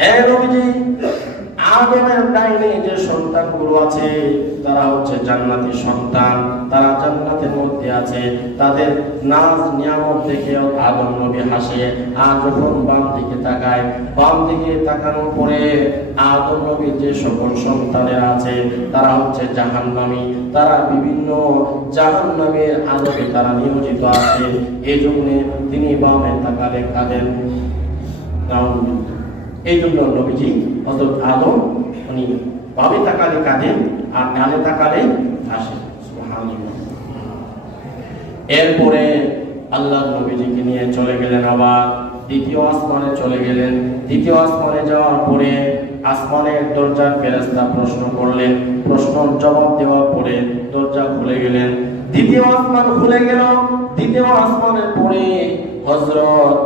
হে নবীজি, আদমের ডাইনে যে সন্তানগুলো আছে তারা হচ্ছে জান্নাতি সন্তান, তারা জান্নাতের মধ্যে আছে। তাদের নাজ নিয়ামত দেখে আদম নবী হাসে। আর যখন বাম দিকে তাকায়, বাম দিকে তাকানোর পরে আদম নবীর যে সকল সন্তানেরা আছে তারা হচ্ছে জাহান্নামী, তারা বিভিন্ন জাহান্নামের আযাবে তারা নিয়োজিত আছে। এই জন্য তিনি বামে তাকালে কাঁদেন। এই জন্য নবীজি হযরত আদম উনি বামে তাকালে কাঁদেন আর ডানে তাকালে হাসেন। সুবহানাল্লাহ। এরপরে আল্লাহ নবীজিকে নিয়ে চলে গেলেন, আবার দ্বিতীয় আসমানে চলে গেলেন। দ্বিতীয় আসমানে যাওয়ার পরে আসমানের দরজার ফেরেশতা প্রশ্ন করলেন, প্রশ্নের জবাব দেওয়ার পরে দরজা খুলে গেলেন। দ্বিতীয় আসমান খুলে গেল। দ্বিতীয় আসমানের পরে হযরত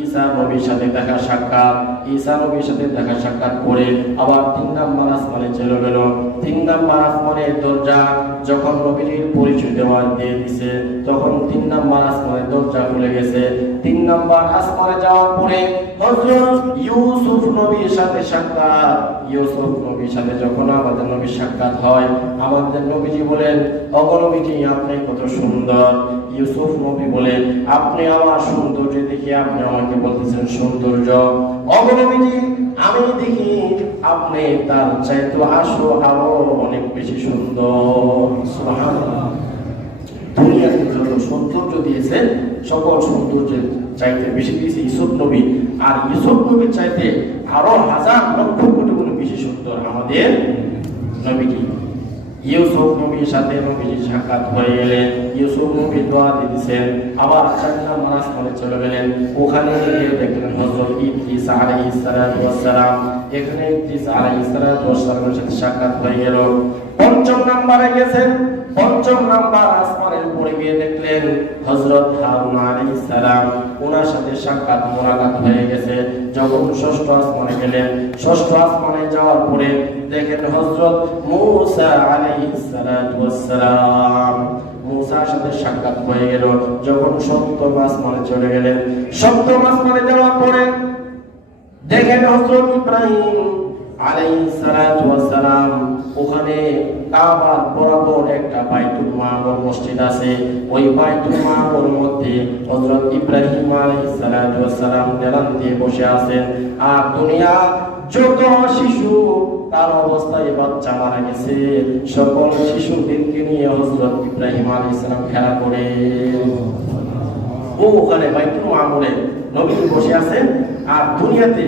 ঈসা নবীর সাথে দেখা সাক্ষাৎ, ঈসা নবীর সাথে দেখা সাক্ষাৎ করে আবার 3 নম্বর আসমানে চলে গেল। 3 নম্বর আসমানের দরজা যখন নবীর পরিচয় দেওয়া দিয়ে দিছে, তখন 3 নম্বর আসমানের দরজা খুলে গেছে। 3 নম্বর আসমানে যাওয়ার পরে হযরত ইউসুফ নবীর সাথে সাক্ষাৎ। ইউসুফ নবীর সাথে যখন আমাদের নবীর সাক্ষাৎ হয়, আমাদের নবীজি বলেন, ওগো নবীজি আপনি কত সুন্দর। ইউসুফ নবী বলেন, আপনি আমার সৌন্দর্য দেখে আপনি আমাকে বলতেছেন সৌন্দর্য। ওগো নবীজি আমি দেখি আপনি তার চাইতে আরো অনেক বেশি সুন্দর। সুবহানাল্লাহ। দুনিয়াতে যত সৌন্দর্য দিয়েছেন সকল সৌন্দর্যের চাইতে বেশি দিয়েছে ইউসুফ নবী। আর ইউসুফ নবীর চাইতে আরো হাজার লক্ষ কোটি গুণ বেশি সুন্দর আমাদের নবীজি। ইউসুফ নবীর সাথে নবীজি সাক্ষাৎ হয়ে গেলেন। ইউসুফ নবী দোয়া দিতেছেন। আবার 4 নম্বর আসমানে চলে গেলেন। ওখানে গিয়ে দেখলেন হযরত ইদ্রিস আলাইহিস সালাতু ওয়াস সালাম। এখানে ইদ্রিস আলাইহিস সালাতু ওয়াস সালামের সাথে সাক্ষাৎ হয়ে গেল। 5 নম্বরে গেছেন। 5 নম্বর আসমানের উপরে গিয়ে দেখলেন হযরত হারুন আলাইহিস সালাম। ওনার সাথে সাক্ষাৎ মোলাকাত হয়ে গেছে। যখন 6ষ্ঠ আসমানে গেলেন, 6ষ্ঠ আসমানে যাওয়ার পরে দেখেন হযরত মূসা আলাইহিস সালাতু ওয়াস সালাম। মূসার সাথে সাক্ষাৎ হয়ে গেল। যখন 7ম আসমানে চলে গেলেন, 7ম আসমানে যাওয়ার পরে দেখেন হযরত ইব্রাহিম আলাইহিস সালাতু ওয়াস সালাম। ওখানে কাবার বরাবর একটা বাইতুল মামুর মসজিদ আছে। ওই বাইতুল মামুর মধ্যে হযরত ইব্রাহিম আলাইহিস সালাতু ওয়াস সালাম দেলান দিয়ে বসে আছেন। আর দুনিয়া যত শিশু তার অবস্থায় বাচ্চা মারা গেছে, সকল শিশুদেরকে নিয়ে হযরত ইব্রাহিম আলাইহিস সালাম খেলা করে। ওখানে বাইতুল মামুরে নবী বসে আছেন। আর দুনিয়াতে